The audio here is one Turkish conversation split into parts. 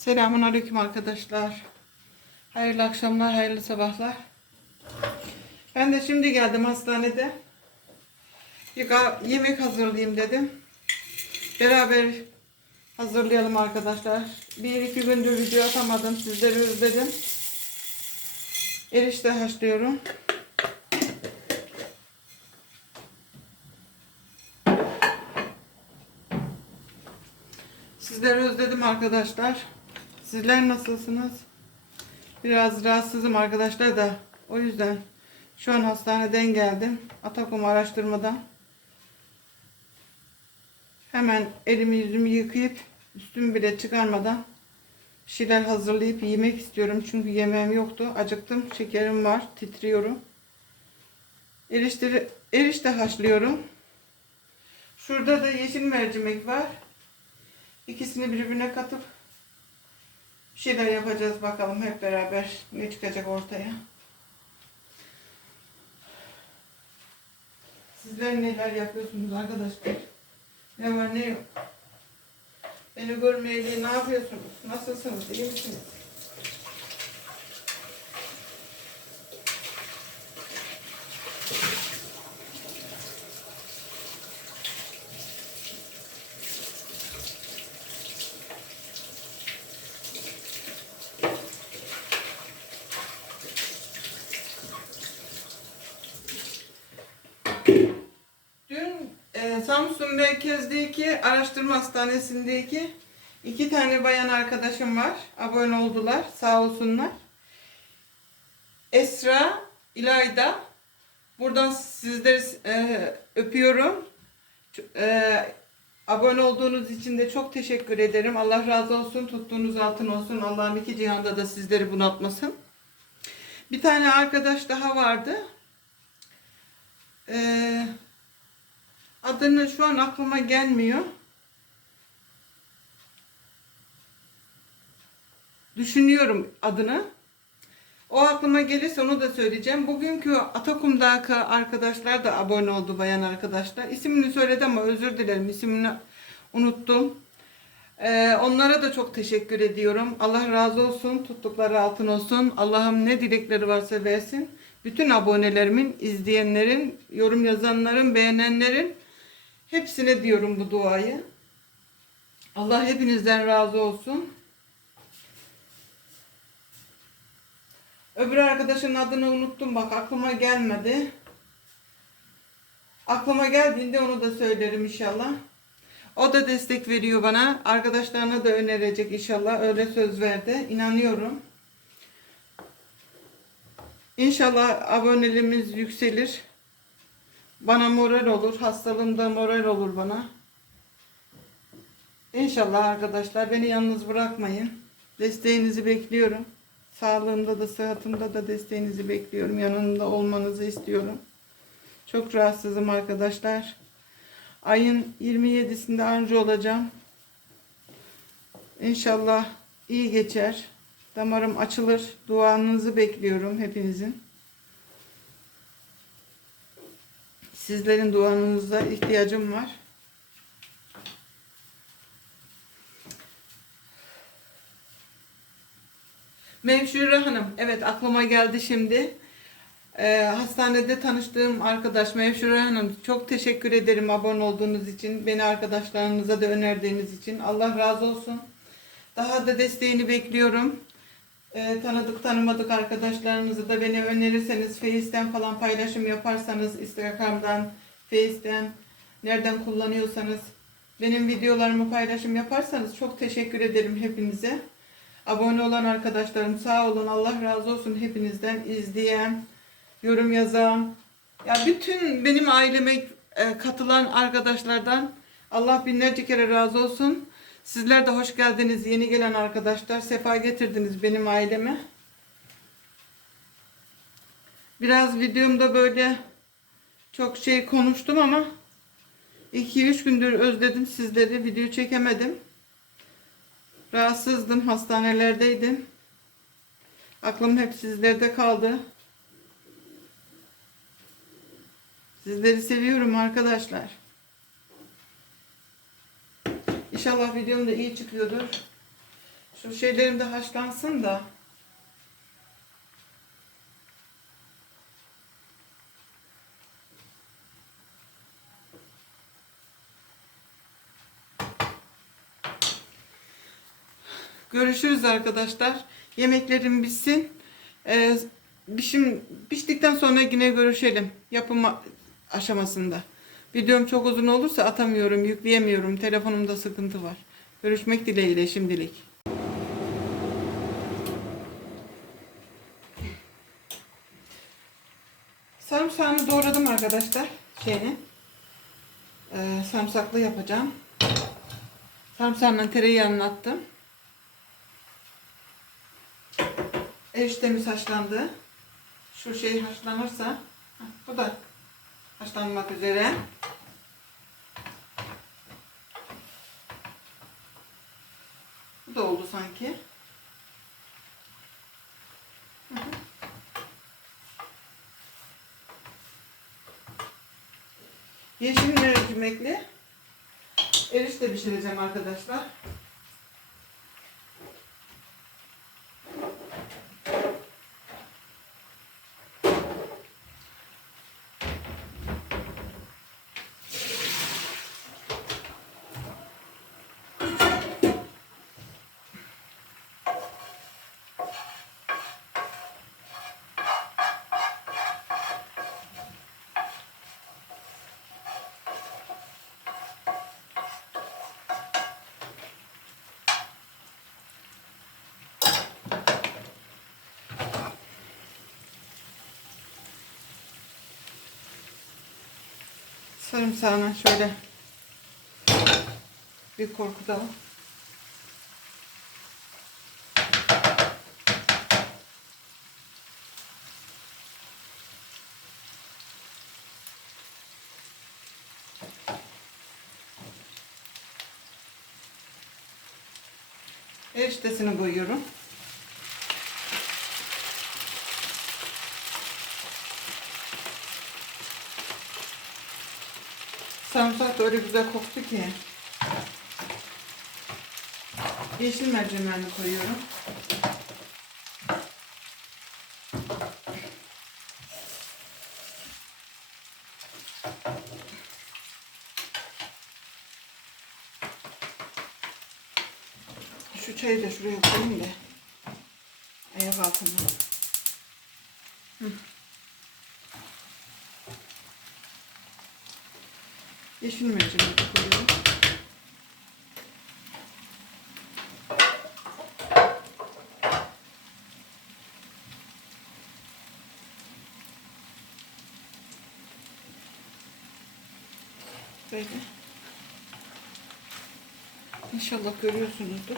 Selamun Aleyküm arkadaşlar. Hayırlı akşamlar, hayırlı sabahlar. Ben de şimdi geldim hastanede. Bir yemek hazırlayayım dedim. Beraber hazırlayalım arkadaşlar. Bir iki gündür video atamadım. Sizleri özledim. Erişte haşlıyorum. Sizleri özledim arkadaşlar. Sizler nasılsınız? Biraz rahatsızım arkadaşlar da o yüzden şu an hastaneden geldim. Atakum araştırmadan. Hemen elimi yüzümü yıkayıp üstümü bile çıkarmadan şeyler hazırlayıp yemek istiyorum. Çünkü yemeğim yoktu. Acıktım. Şekerim var. Titriyorum. Erişte, erişte haşlıyorum. Şurada da yeşil mercimek var. İkisini birbirine katıp bir şeyler yapacağız bakalım hep beraber ne çıkacak ortaya. Sizler neler yapıyorsunuz arkadaşlar? Ne var ne yok? Beni görmeyeli ne yapıyorsunuz? Nasılsınız? İyi misiniz? Merkezdeki araştırma hastanesindeki iki tane bayan arkadaşım var. Abone oldular. Sağ olsunlar. Esra, İlayda. Buradan sizleri e, öpüyorum. E, abone olduğunuz için de çok teşekkür ederim. Allah razı olsun. Tuttuğunuz altın olsun. Allah'ım iki cihanda da sizleri bunaltmasın. Bir tane arkadaş daha vardı. Eee Adını şu an aklıma gelmiyor. Düşünüyorum adını. O aklıma gelirse onu da söyleyeceğim. Bugünkü Atakum'daki arkadaşlar da abone oldu bayan arkadaşlar. İsmini söyledi ama özür dilerim ismini unuttum. Ee, onlara da çok teşekkür ediyorum. Allah razı olsun. Tuttukları altın olsun. Allah'ım ne dilekleri varsa versin. Bütün abonelerimin, izleyenlerin, yorum yazanların, beğenenlerin hepsine diyorum bu duayı. Allah hepinizden razı olsun. Öbür arkadaşın adını unuttum bak aklıma gelmedi. Aklıma geldiğinde onu da söylerim inşallah. O da destek veriyor bana. Arkadaşlarına da önerecek inşallah. Öyle söz verdi. İnanıyorum. İnşallah aboneliğimiz yükselir. Bana moral olur. Hastalığımda moral olur bana. İnşallah arkadaşlar beni yalnız bırakmayın. Desteğinizi bekliyorum. Sağlığımda da sıhhatımda da desteğinizi bekliyorum. Yanımda olmanızı istiyorum. Çok rahatsızım arkadaşlar. Ayın 27'sinde anca olacağım. İnşallah iyi geçer. Damarım açılır. Duanızı bekliyorum hepinizin. Sizlerin duanıza ihtiyacım var. Mevşure Hanım, evet aklıma geldi şimdi. Ee, hastanede tanıştığım arkadaş Mevşure Hanım çok teşekkür ederim abone olduğunuz için. Beni arkadaşlarınıza da önerdiğiniz için. Allah razı olsun. Daha da desteğini bekliyorum. Ee, tanıdık tanımadık arkadaşlarınızı da beni önerirseniz Face'ten falan paylaşım yaparsanız Instagram'dan, Face'ten nereden kullanıyorsanız benim videolarımı paylaşım yaparsanız çok teşekkür ederim hepinize. Abone olan arkadaşlarım sağ olun. Allah razı olsun hepinizden izleyen, yorum yazan, ya bütün benim aileme e, katılan arkadaşlardan Allah binlerce kere razı olsun. Sizler de hoş geldiniz yeni gelen arkadaşlar. Sefa getirdiniz benim aileme. Biraz videomda böyle çok şey konuştum ama 2-3 gündür özledim sizleri. Video çekemedim. Rahatsızdım, hastanelerdeydim. Aklım hep sizlerde kaldı. Sizleri seviyorum arkadaşlar. İnşallah videom da iyi çıkıyordur. Şu şeylerim de haşlansın da. Görüşürüz arkadaşlar. Yemeklerim bitsin. Ee, pişim, piştikten sonra yine görüşelim. Yapım aşamasında. Videom çok uzun olursa atamıyorum, yükleyemiyorum. Telefonumda sıkıntı var. Görüşmek dileğiyle şimdilik. Sarımsağını doğradım arkadaşlar. Şeyini. Ee, sarımsaklı yapacağım. Sarımsağından tereyağını attım. Eriştemiz haşlandı. Şu şey haşlanırsa heh, bu da haşlanmak üzere. Bu da oldu sanki. Yeşil mercimekli erişte pişireceğim arkadaşlar. Sarımsağına şöyle bir korkutalım. Eriştesini koyuyorum. Sarımsak da öyle güzel koktu ki. Yeşil mercimeğini koyuyorum. Şu çayı da şuraya koyayım da. Ayak altına. Hı. Yeşil mercimek koyuyorum. Böyle. İnşallah görüyorsunuzdur.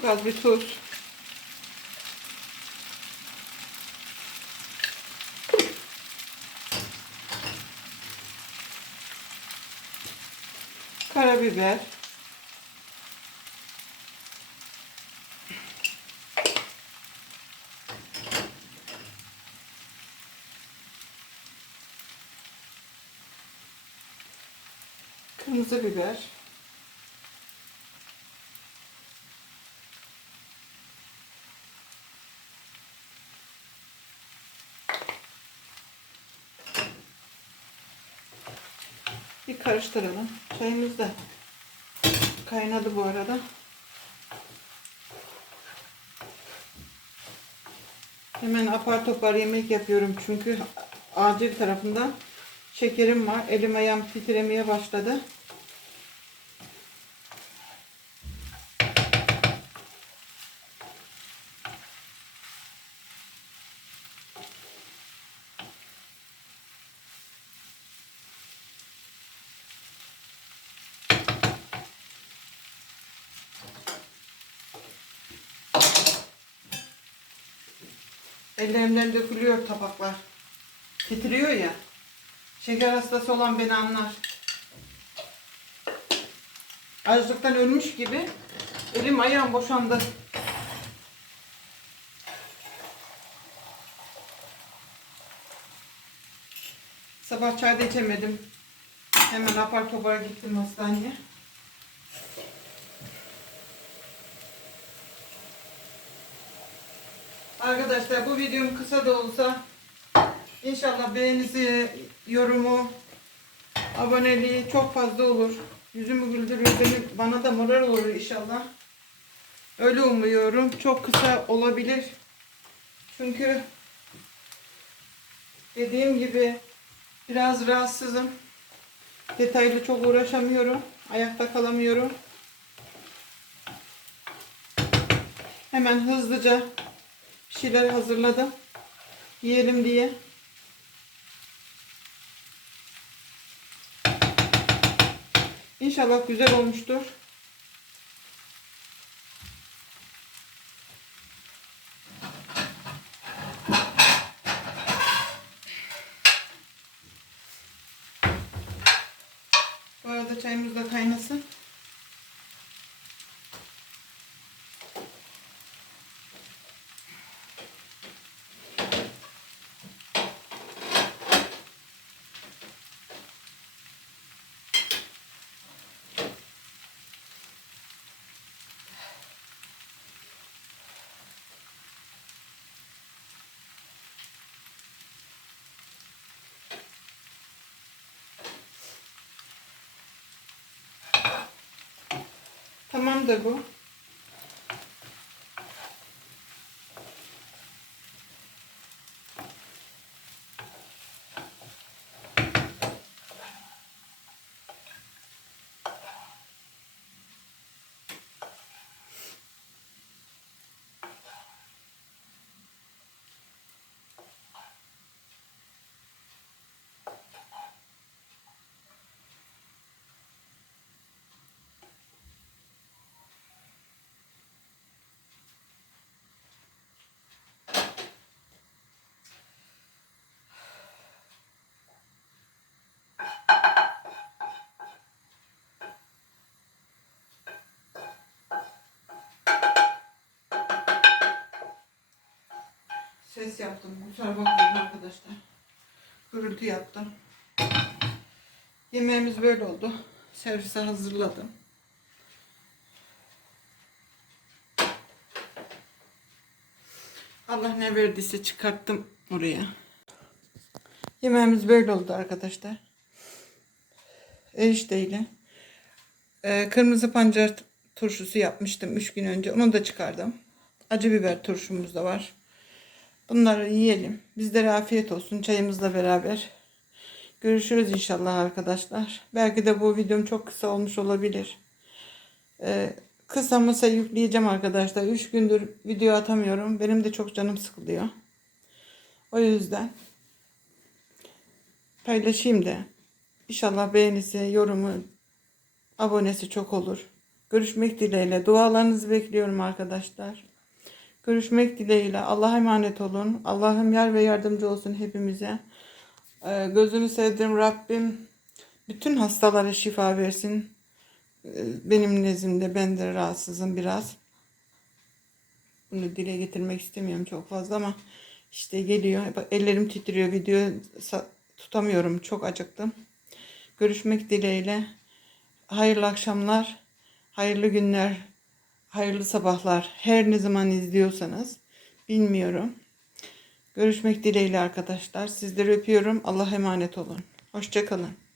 Çok az bir tuz. Karabiber. Kırmızı biber. Karıştıralım. Çayımız da kaynadı bu arada. Hemen apar topar yemek yapıyorum çünkü acil tarafından şekerim var. Elim ayağım titremeye başladı. Ellerimden dökülüyor tabaklar. Titriyor ya. Şeker hastası olan beni anlar. Açlıktan ölmüş gibi Elim ayağım boşandı. Sabah çay da içemedim. Hemen apar topar gittim hastaneye. Arkadaşlar bu videom kısa da olsa inşallah beğenisi, yorumu, aboneliği çok fazla olur. Yüzümü güldürür, beni, bana da moral olur inşallah. Öyle umuyorum. Çok kısa olabilir. Çünkü dediğim gibi biraz rahatsızım. Detaylı çok uğraşamıyorum. Ayakta kalamıyorum. Hemen hızlıca şeyler hazırladım. Yiyelim diye. İnşallah güzel olmuştur. Bu arada çayımız da kaynasın. Tamamdır bu. Yaptım. Kusura bakmayın arkadaşlar. Gürültü yaptım. Yemeğimiz böyle oldu. Servise hazırladım. Allah ne verdiyse çıkarttım oraya. Yemeğimiz böyle oldu arkadaşlar. Erişteyle. Ee, kırmızı pancar turşusu yapmıştım 3 gün önce. Onu da çıkardım. Acı biber turşumuz da var. Bunları yiyelim. Bizlere afiyet olsun çayımızla beraber. Görüşürüz inşallah arkadaşlar. Belki de bu videom çok kısa olmuş olabilir. Ee, kısa mısa yükleyeceğim arkadaşlar. 3 gündür video atamıyorum. Benim de çok canım sıkılıyor. O yüzden paylaşayım da İnşallah beğenisi, yorumu, abonesi çok olur. Görüşmek dileğiyle. Dualarınızı bekliyorum arkadaşlar. Görüşmek dileğiyle. Allah'a emanet olun. Allah'ım yar ve yardımcı olsun hepimize. Ee, gözünü sevdiğim Rabbim bütün hastalara şifa versin. Ee, benim nezdimde ben de rahatsızım biraz. Bunu dile getirmek istemiyorum çok fazla ama işte geliyor. Ellerim titriyor. Video tutamıyorum. Çok acıktım. Görüşmek dileğiyle. Hayırlı akşamlar. Hayırlı günler. Hayırlı sabahlar. Her ne zaman izliyorsanız bilmiyorum. Görüşmek dileğiyle arkadaşlar. Sizleri öpüyorum. Allah'a emanet olun. Hoşçakalın.